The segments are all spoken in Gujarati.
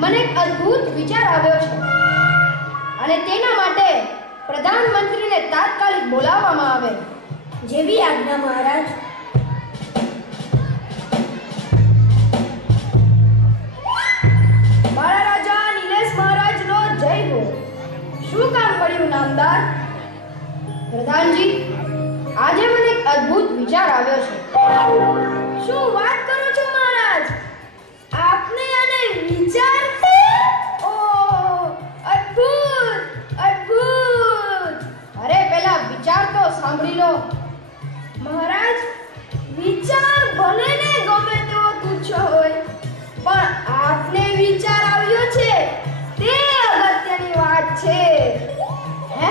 મને એક અદ્ભુત વિચાર આવ્યો છે અને તેના માટે પ્રધાનમંત્રીને તાત્કાલિક બોલાવવામાં આવે. જેવી આજ્ઞા મહારાજ. મારા રાજા નિલેશ મહારાજનો જય હો. શું કામ પડ્યું નામદાર? પ્રધાનજી, આજે મને એક અદ્ભુત વિચાર આવ્યો છે. શું વાત કરો છો મહારાજ? આપને આને વિચાર? ઓહ, અદ્ભુત અદ્ભુત. અરે પેલા વિચાર તો સાંભળી લો. મહારાજ, વિચાર ભલે ને ગમે તેવો તુચ્છ હોય, પણ આપને વિચાર આવ્યો છે તે અગત્યની વાત છે. હે?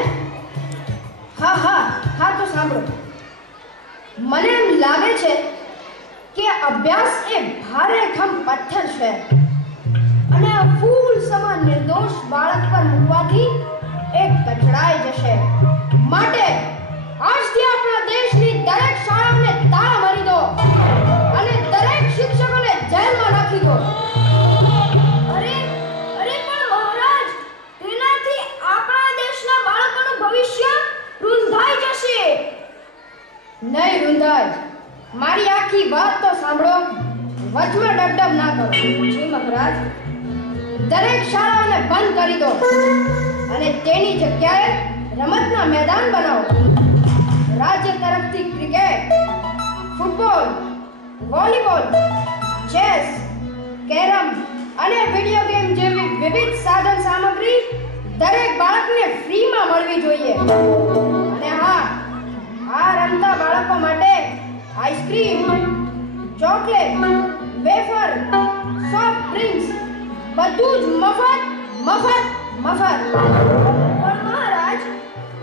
હા તો સાંભળો. મને એમ લાગે છે કે અભ્યાસ એ ભારેખમ પથ્થર છે અને આ ફૂલ સમાન નિર્દોષ બાળક પર મૂકવાથી એ કચડાઈ જશે. માટે આજથી આપણા દેશની દરેક શાળાઓને તાળા મારી દો અને દરેક શિક્ષકોને જેલમાં નાખી દો. અરે પણ મહારાજ, તેનાથી આપણા દેશના બાળકોનું ભવિષ્ય રૂંધાઈ જશે. નહીં રૂંધાય. મારી આખી વાત તો સાંભળો. વચમાં ડબડબ ના કરો. જી મહારાજ, દરેક શાળાઓને બંધ કરી દો અને તેની જગ્યાએ રમતના મેદાન બનાવો. રાજ્ય તરફથી cricket, football, volleyball, chess, carrom અને વિડિયો ગેમ જેવી વિવિધ સાધન સામગ્રી દરેક બાળકને ફ્રીમાં મળવી જોઈએ. અને હા, આ રમતા બાળકો માટે ice cream, chocolate, wafer, soft drinks બધું જ મફત. પણ મહારાજ,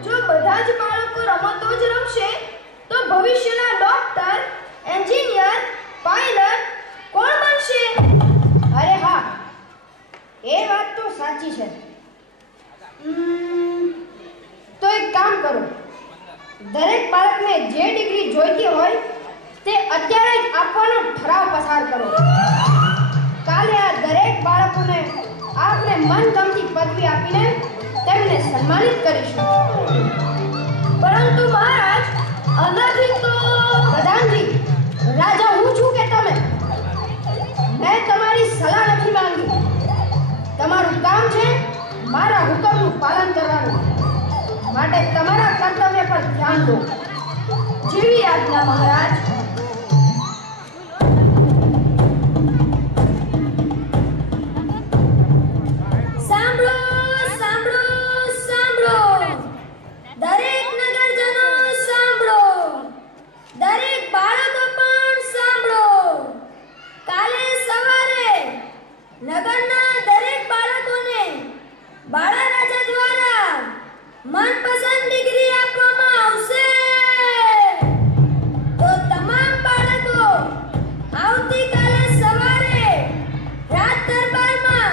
જો બધા જ બાળકો રમતો જ રમશે તો ભવિષ્યના ડોક્ટર, એન્જિનિયર, પાયલટ કોણ બનશે? અરે હા, એ વાત તો સાચી છે. તો એક કામ કરો. દરેક બાળકને જે ડિગ્રી જોઈતી હોય તે અત્યારે જ આપવાનો ઠરાવ પસાર કરો. કાલે આ દરેક બાળકોને આપણે મનગમતી પદવી આપીને તેમને સન્માનિત કરીશું. પરંતુ મહારાજ, આનાથી તો... પ્રધાનજી, રાજા હું છું કે તમે? મેં તમારી સલાહ નથી માંગી. તમારું કામ છે મારા હુકમનું પાલન કરવાનું. માટે તમારા કર્તવ્ય પર ધ્યાન દો. જેવી આજ્ઞા મહારાજ. સાંભળો સાંભળો સાંભળો, દરેક નગરજનો સાંભળો, દરેક બાળકો પણ સાંભળો. કાલે સવારે નગરના દરેક બાળકોને બાળા રાજા દ્વારા મનપસંદ ડિગ્રી આપવામાં આવશે. તો તમામ બાળકો આવતીકાલે સવારે રાજ દરબારમાં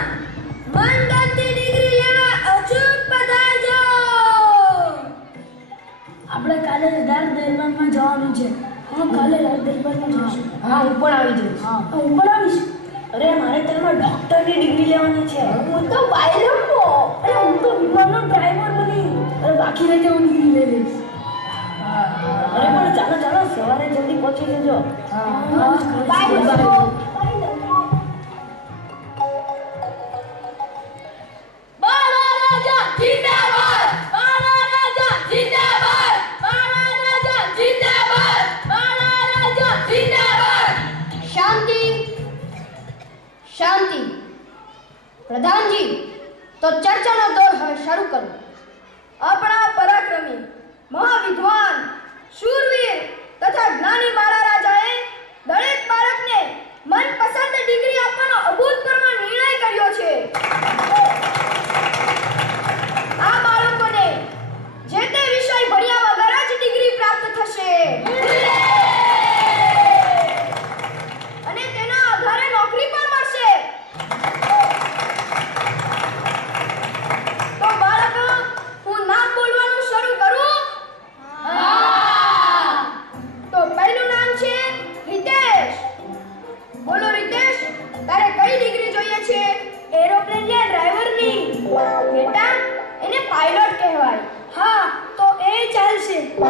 મનગમતી ડિગ્રી લેવા અચૂક પધારજો. આપણે કાલે રાજ દરબારમાં જવાનું છે. હા, કાલે રાજ દરબારમાં જઈશું. હા, હું પણ આવી જઈશ. હા, હું પણ આવીશ. અરે, મારે તેમાં ડોક્ટરની ડિગ્રી લેવાની છે. હું તો પાયલટનો. અરે, હું તો વિમાનનો ડ્રાઈવર બની. અરે, બાકી રહે હું ડિગ્રી લઈ લઈશ. અરે પણ ચાલો સવારે જલ્દી પહોંચી જજો. પાયલટનો. બાળા રાજા જિંદાબાદ! બાળા રાજા જિંદાબાદ! બાળા રાજા જિંદાબાદ! બાળા રાજા જિંદાબાદ! શાંતિ શાંતિ. પ્રધાનજી, તો ચર્ચાનો દોર હવે શરૂ કરો. આપણા પરાક્રમી, મહાવિદ્વાન, શૂરવીર તથા જ્ઞાની બાળા રાજાએ દરેક બાળકને મનપસંદ ડિગ્રી આપવાનો અભૂતપૂર્વ નિર્ણય કર્યો છે. આ બાળકોને જે તે વિષય ભણ્યા વગર જ ડિગ્રી પ્રાપ્ત થશે અને તેના આધારે નોકરી પણ મળશે. તો બાળકો, હું નામ બોલવાનું શરૂ કરું? તો પહેલું નામ છે રિતેશ. બોલો રિતેશ, તારે કઈ ડિગ્રી લે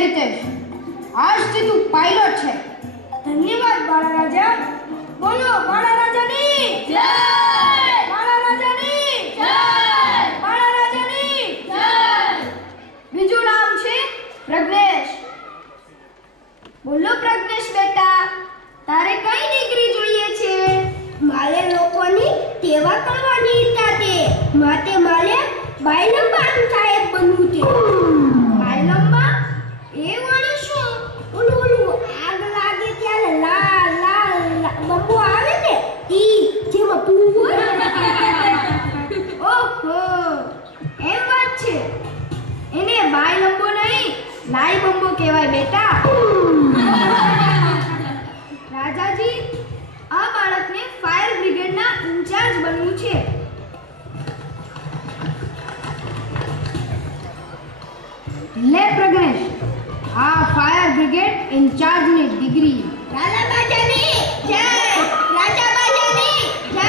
રીતેશ, આજથી તું પાયલોટ છે. ધન્યવાદ બાળા રાજા. બોલો બાળા રાજાની જય! બાળા રાજાની જય! બાળા રાજાની જય! બીજું નામ છે પ્રજ્ઞેશ. બોલો પ્રજ્ઞેશ બેટા, તારે કઈ ડિગ્રી જોઈએ છે? મારે લોકોની સેવા કરવાની ઈચ્છા છે. માટે મારે બાયલંબા સાહેબ બનવું છે. બાયલંબા એ વળી શું? ઓલું આગ લાગે ત્યારે લાલ લાલ બંબો આવે ને ઈ જેમાં તું હોય. ઓહો, એમ વાત છે. એને બાયલંબો નહીં, લાઈ બંબો કહેવાય બેટા. રાજાજી, આ બાળકને ફાયર બ્રિગેડના ઇન્ચાર્જ બનવું છે. લે પ્રજ્ઞેશ, આ ફાયર બ્રિગેડ ઇન્ચાર્જની ડિગ્રી. રાજા બાજાની જય! રાજા બાજાની જય!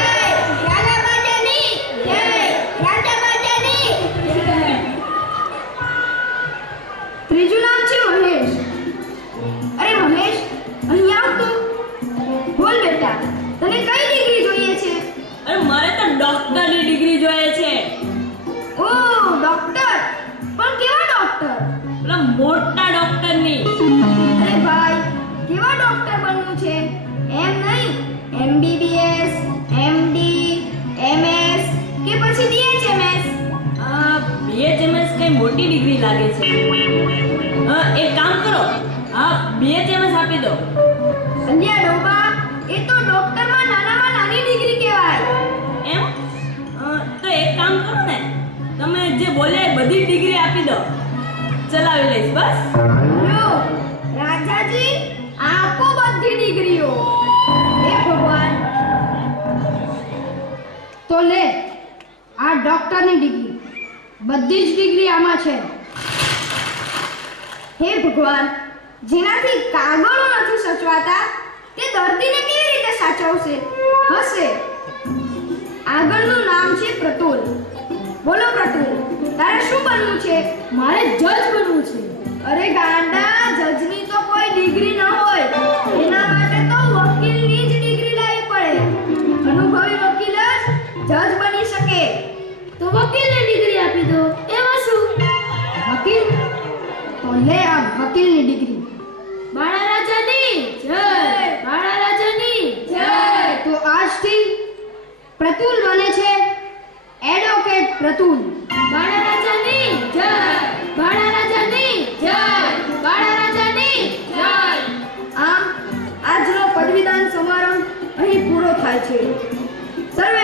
રાજા બાજાની જય! રાજા બાજાની જય! ત્રીજું નામ છે મહેશ. અરે મહેશ, અહીં આવ તો. બોલ બેટા, તને કઈ ડિગ્રી જોઈએ છે? અરે મારે તો ડોક્ટરની ડિગ્રી જોઈએ છે. ઓ ડોક્ટર, પણ કેવા ડોક્ટર? પેલા મોટા ડોક્ટરની. અરે ભાઈ, કેવા ડોક્ટર બનવું છે? એમ નહીં, MBBS, MD, MS કે પછી BHMS? BHMS કઈ મોટી ડિગ્રી લાગે છે. એક કામ કરો, BHMS આપી દો. અલ્યા ડોબા, એ તો ડોક્ટરમાં નાનામાં નાની ડિગ્રી કહેવાય. એમ? તો એક કામ કરો ને, તમે જે બોલ્યા એ બધી ડિગ્રી આપી દો. ચલાવી લઈશ બસ. લો રાજાજી, આપો બધી ડિગ્રીઓ. હે ભગવાન. તો લે આ ડોક્ટરની ડિગ્રી. બધી જ ડિગ્રી આમાં છે. હે ભગવાન, જેનાથી કાગળો નથી સચવાતા તે દર્દીને કેવી રીતે સાચવશે? હશે. આગળનું નામ છે પ્રતુલ. બોલો પ્રતુલ, તારે શું બનવું છે? મારે જજ બનવું છે. અરે ગાંડા, જજની તો કોઈ ડિગ્રી ન હોય. એના માટે તો વકીલની જ ડિગ્રી લેવી પડે. અનુભવી વકીલ જ જજ બની શકે. તો વકીલને ડિગ્રી આપી દો. એમાં શું? વકીલ? તો લે આ વકીલની ડિગ્રી. બાળા રાજાની જય! બાળા રાજાની જય! તો આજથી પ્રતુલ બને છે એડવોકેટ પ્રતુલ. બાળા રાજાની જય! બાળા રાજાની જય! બાળા રાજાની જય! આમ આજનો પદવીદાન સમારંભ અહીં પૂરો થાય છે. સર્વે